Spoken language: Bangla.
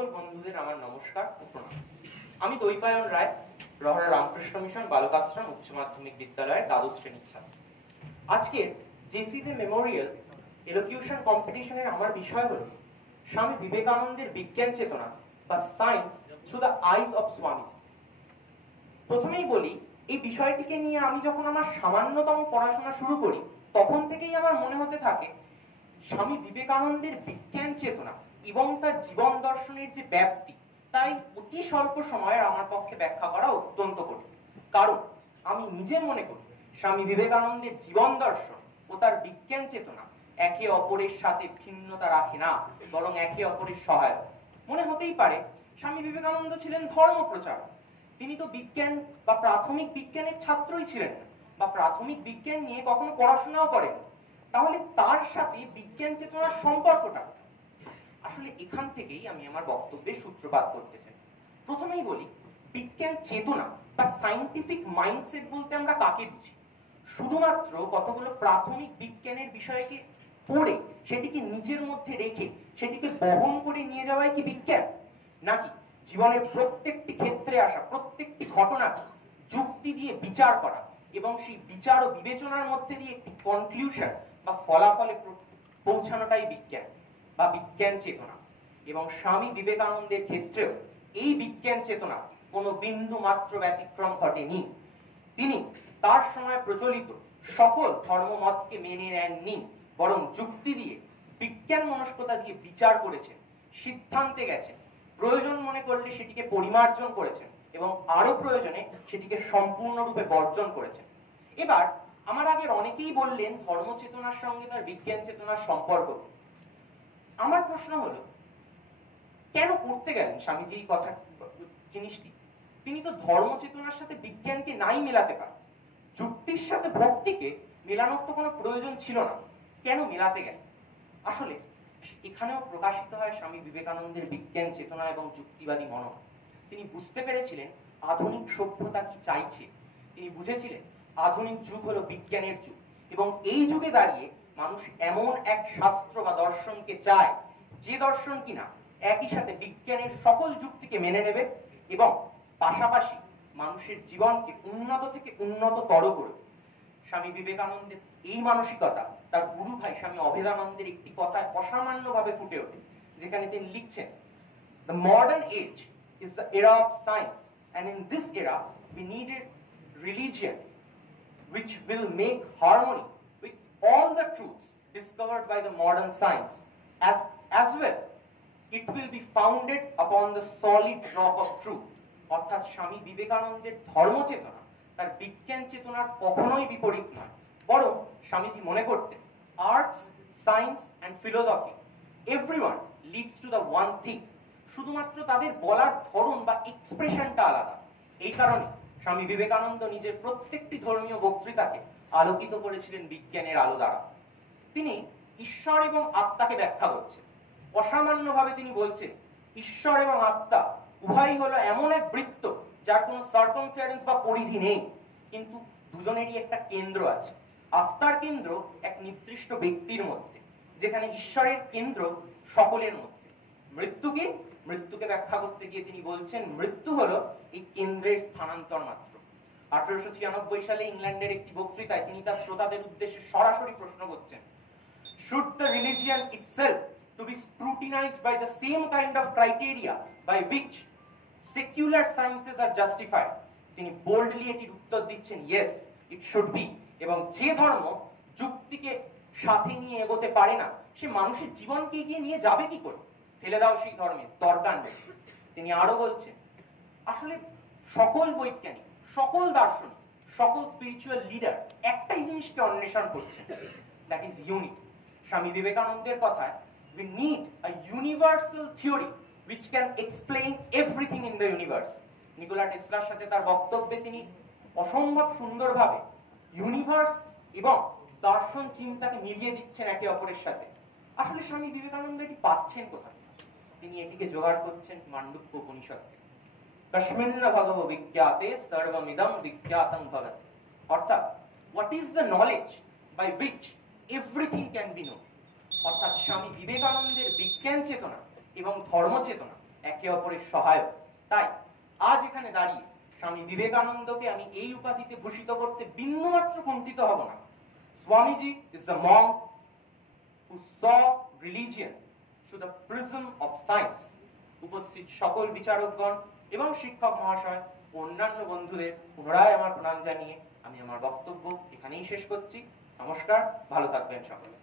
সকল বন্ধুদের আমার নমস্কার ও প্রণাম। আমি দৈপায়ন রায়, রহরা রামকৃষ্ণ মিশন বালকাশ্রম উচ্চ মাধ্যমিক বিদ্যালয়ের দ্বাদশ শ্রেণীর ছাত্র। আজকের জেসিতে মেমোরিয়াল এলোকিউশন কম্পিটিশনের আমার বিষয় হল স্বামী বিবেকানন্দের বিজ্ঞান চেতনা বা science through the eyes of Swamiji. প্রথমেই বলি, এই বিষয়টিকে নিয়ে আমি যখন আমার সামান্যতম পড়াশোনা শুরু করি তখন থেকেই আমার মনে হতে থাকে স্বামী বিবেকানন্দের বিজ্ঞান চেতনা এবং তার জীবন দর্শনের যে ব্যাপ্তি, তাই অতি স্বল্প সময়ের আমার পক্ষে ব্যাখ্যা করা অত্যন্ত কঠিন। কারণ আমি নিজে মনে করি স্বামী বিবেকানন্দের জীবন দর্শন ও তার বিজ্ঞান চেতনা একে অপরের সাথে ভিন্নতা রাখে না, বরং একে অপরের সহায়ক। মনে হতেই পারে স্বামী বিবেকানন্দ ছিলেন ধর্ম প্রচারক, তিনি তো বিজ্ঞান বা প্রাথমিক বিজ্ঞানের ছাত্রই ছিলেন না, বা প্রাথমিক বিজ্ঞান নিয়ে কখনো পড়াশোনাও করেন। তাহলে তার সাথে বিজ্ঞান চেতনার সম্পর্কটা আসলে এখান থেকেই আমি আমার বক্তব্যের সূত্রপাত করতে চাই। প্রথমেই বলি, বিজ্ঞান চেতনা বা সায়েন্টিফিক মাইন্ডসেট বলতে আমরা কাকে বুঝি? শুধুমাত্র কতগুলো প্রাথমিক বিজ্ঞানের বিষয়কে পড়ে সেটিকে নিজের মধ্যে রেখে সেটিকে বহন করে নিয়ে যাওয়াই কি বিজ্ঞান? নাকি জীবনের প্রত্যেকটি ক্ষেত্রে আসা প্রত্যেকটি ঘটনাকে যুক্তি দিয়ে বিচার করা এবং সেই বিচার ও বিবেচনার মধ্যে দিয়ে একটি কনক্লুশন বা ফলাফলে পৌঁছানোটাই বিজ্ঞান বা বিজ্ঞান চেতনা? এবং স্বামী বিবেকানন্দের ক্ষেত্রেও এই বিজ্ঞান চেতনা কোনো বিন্দু মাত্র ব্যতিক্রম ঘটেনি। তিনি তার সময় প্রচলিত সকল ধর্মমতকে মেনে নেননি, বরং যুক্তি দিয়ে বিজ্ঞান মনস্কতা দিয়ে বিচার করেছেন, সিদ্ধান্তে গেছেন, প্রয়োজন মনে করলে সেটিকে পরিমার্জন করেছেন এবং আরো প্রয়োজনে সেটিকে সম্পূর্ণরূপে বর্জন করেছেন। এবার আমার আগের অনেকেই বললেন ধর্ম চেতনার সঙ্গে তার বিজ্ঞান চেতনার সম্পর্ক। আমার প্রশ্ন হলো, কেন করতে গেলেন স্বামীজি এই কথা জিনিসটি? তিনি তো ধর্ম চেতনার সাথে বিজ্ঞানকে নাই মেলাতে পারেন, যুক্তির সাথে ভক্তিকে মেলানোর তো কোনো প্রয়োজন ছিল না, কেন মেলাতে গেলেন? আসলে এখানেও প্রকাশিত হয় স্বামী বিবেকানন্দের বিজ্ঞান চেতনা এবং যুক্তিবাদী মনোভাব। তিনি বুঝতে পেরেছিলেন আধুনিক সভ্যতা কি চাইছে। তিনি বুঝেছিলেন আধুনিক যুগ হলো বিজ্ঞানের যুগ, এবং এই যুগে দাঁড়িয়ে মানুষ এমন এক শাস্ত্র বা দর্শনকে চায় যে দর্শন কিনা একই সাথে বিজ্ঞানের সকল যুক্তিকে মেনে নেবে এবং পাশাপাশি মানুষের জীবনকে উন্নত থেকে উন্নততর করবে। স্বামী বিবেকানন্দের এই মানসিকতা তার গুরু ভাই স্বামী অভেদানন্দের একটি কথায় অসামান্যভাবে ফুটে ওঠে, যেখানে তিনি লিখছেন, "The modern age is the era of science, and in this era we need a religion which will make harmony with all the truths discovered by the modern science, as well it will be founded upon the solid rock of truth." অর্থাৎ স্বামী বিবেকানন্দের ধর্মচেতনা তার বিজ্ঞান চেতনার কখনোই বিপরীত নয়, বরং স্বামীজি মনে করতেন arts, science and philosophy everyone leads to the one thing. শুধুমাত্র তাদের বলার ধরন বা এক্সপ্রেশনটা আলাদা। এই কারণে স্বামী বিবেকানন্দ নিজের প্রত্যেকটি ধর্মীয় বক্তৃতাকে আলোকিত করেছিলেন বিজ্ঞানের আলো দ্বারা। তিনি ঈশ্বর এবং আত্মাকে ব্যাখ্যা করছেন। অসামান্যভাবে তিনি বলছেন ঈশ্বর এবং আত্মা উভয়ই হলো এমন এক বৃত্ত যার কোনো সার্কামফারেন্স বা পরিধি নেই, কিন্তু দুজনেরই একটা কেন্দ্র আছে। আত্মার কেন্দ্র এক নির্দিষ্ট ব্যক্তির মধ্যে, যেখানে ঈশ্বরের কেন্দ্র সকলের মধ্যে। মৃত্যুকে ব্যাখ্যা করতে গিয়ে তিনি বলছেন মৃত্যু হলো এই কেন্দ্রের স্থানান্তর মাত্র। 1896 সালে ইংল্যান্ডের একটি বক্তৃতায় তিনি তার শ্রোতাদের উদ্দেশ্যে সরাসরি প্রশ্ন করছেন, "Should the religion itself to be scrutinized by the same kind of criteria by which secular sciences are justified?" তিনি বোল্ডলি এটির উত্তর দিচ্ছেন, "Yes, it should be." এবং যে ধর্ম যুক্তিকে সাথে নিয়ে এগোতে পারে না, সে মানুষের জীবনকে এগিয়ে নিয়ে যাবে কি করে? ফেলে দাও সেই ধর্মের, দরকার নেই। তিনি আরো বলছেন, আসলে সকল বৈজ্ঞানিক, সকল দার্শনিক, সকল স্পিরিচুয়াল লিডার একটাই জিনিসকে অন্বেষণ করছেন, দ্যাট ইজ ইউনিটি। স্বামী বিবেকানন্দের কথায়, we need a universal theory which can explain everything in the universe. Nikola টেসলার সাথে তার বক্তব্যে তিনি অসম্ভব সুন্দরভাবে ইউনিভার্স এবং দর্শন চিন্তাকে মিলিয়ে দিচ্ছেন একে অপরের সাথে। আসলে স্বামী বিবেকানন্দ এটি পাচ্ছেন কোথায়? তিনি এটিকে জোগাড় করছেন মান্ডুক্য উপনিষদ থেকে। কস্মিন্ন ভগব বিজ্ঞাতে সর্বমিদং বিজ্ঞাতং ভবতি। অর্থাৎ what is the knowledge by which everything can be known. অর্থাৎ স্বামী বিবেকানন্দের বিজ্ঞান চেতনা এবং ধর্ম চেতনা একে অপরের সহায়ক। তাই আজ এখানে দাঁড়িয়ে স্বামী বিবেকানন্দকে আমি এই উপাধিতে ভূষিত করতে বিন্দুমাত্র কুণ্ঠিত হব না। Swamiji is a monk who saw religion through the prism of science. উপস্থিত সকল বিচারকগণ এবং শিক্ষক মহাশয় ও অন্যান্য বন্ধুদের পুনরায় আমার প্রণাম জানিয়ে আমি আমার বক্তব্য এখানেই শেষ করছি। নমস্কার, ভালো থাকবেন সকলে।